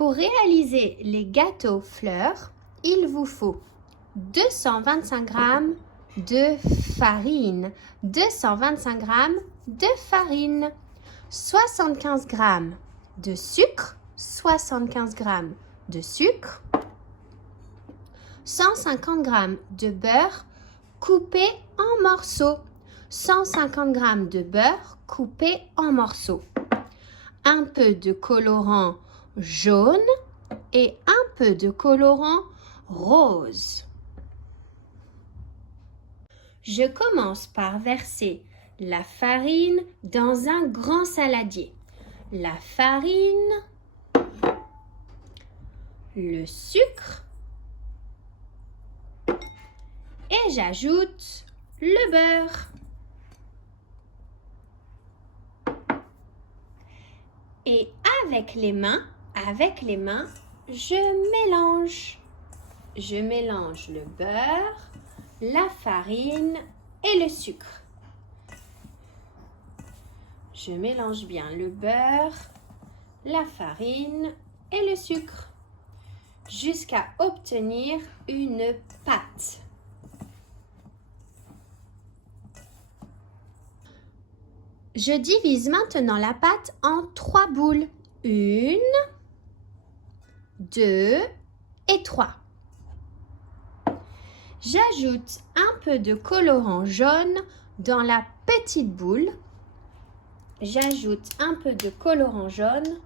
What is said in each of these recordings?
Pour réaliser les gâteaux fleurs, il vous faut 225 g de farine, 225 g de farine, 75 g de sucre, 75 g de sucre, 150 g de beurre coupé en morceaux, 150 g de beurre coupé en morceaux, un peu de colorant jaune et un peu de colorant rose. Je commence par verser la farine dans un grand saladier. La farine, le sucre et j'ajoute le beurre. Et avec les mains, je mélange. Je mélange le beurre, la farine et le sucre. Je mélange bien le beurre, la farine et le sucre jusqu'à obtenir une pâte. Je divise maintenant la pâte en 3 boules. 1, 2 et 3. J'ajoute un peu de colorant jaune dans la petite boule. J'ajoute un peu de colorant jaune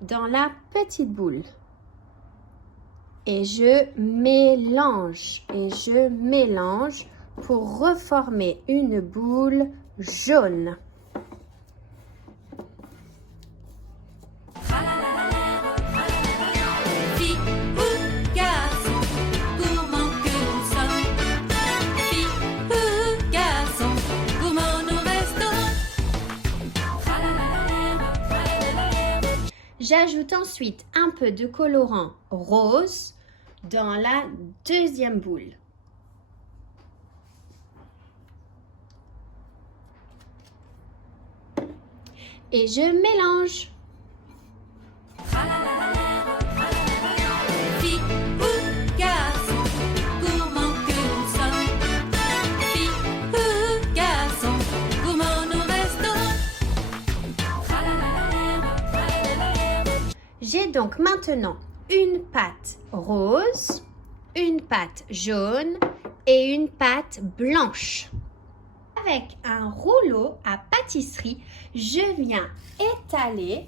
dans la petite boule. Et je mélange pour reformer une boule jaune. J'ajoute ensuite un peu de colorant rose dans la deuxième boule. Et je mélange. J'ai donc maintenant une pâte rose, une pâte jaune et une pâte blanche. Avec un rouleau à pâtisserie, je viens étaler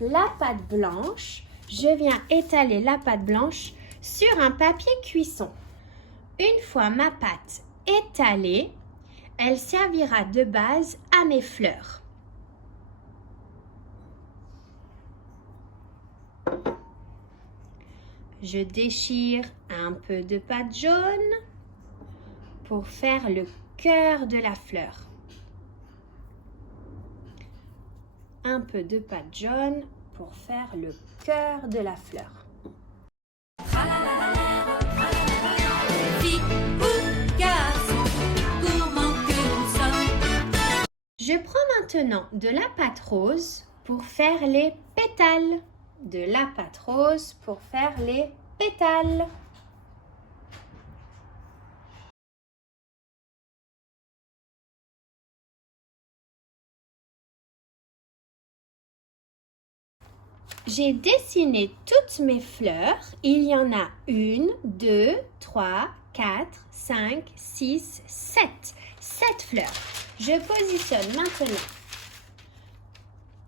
la pâte blanche. Je viens étaler la pâte blanche sur un papier cuisson. Une fois ma pâte étalée, elle servira de base à mes fleurs. Je déchire un peu de pâte jaune pour faire le cœur de la fleur. Un peu de pâte jaune pour faire le cœur de la fleur. Je prends maintenant de la pâte rose pour faire les pétales. De la pâte rose pour faire les pétales. J'ai dessiné toutes mes fleurs. Il y en a 1, 2, 3, 4, 5, 6, 7. 7 fleurs. Je positionne maintenant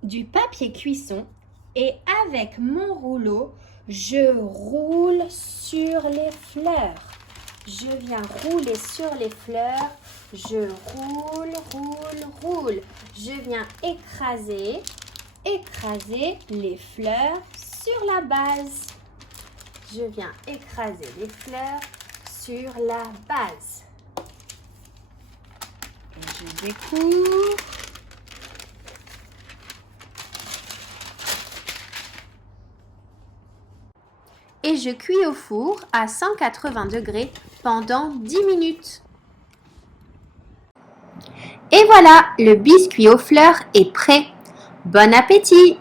du papier cuisson. Et avec mon rouleau, je roule sur les fleurs. Je viens rouler sur les fleurs. Je roule. Je viens écraser les fleurs sur la base. Je viens écraser les fleurs sur la base. Et je découvre. Et je cuis au four à 180 degrés pendant 10 minutes. Et voilà, le biscuit aux fleurs est prêt. Bon appétit!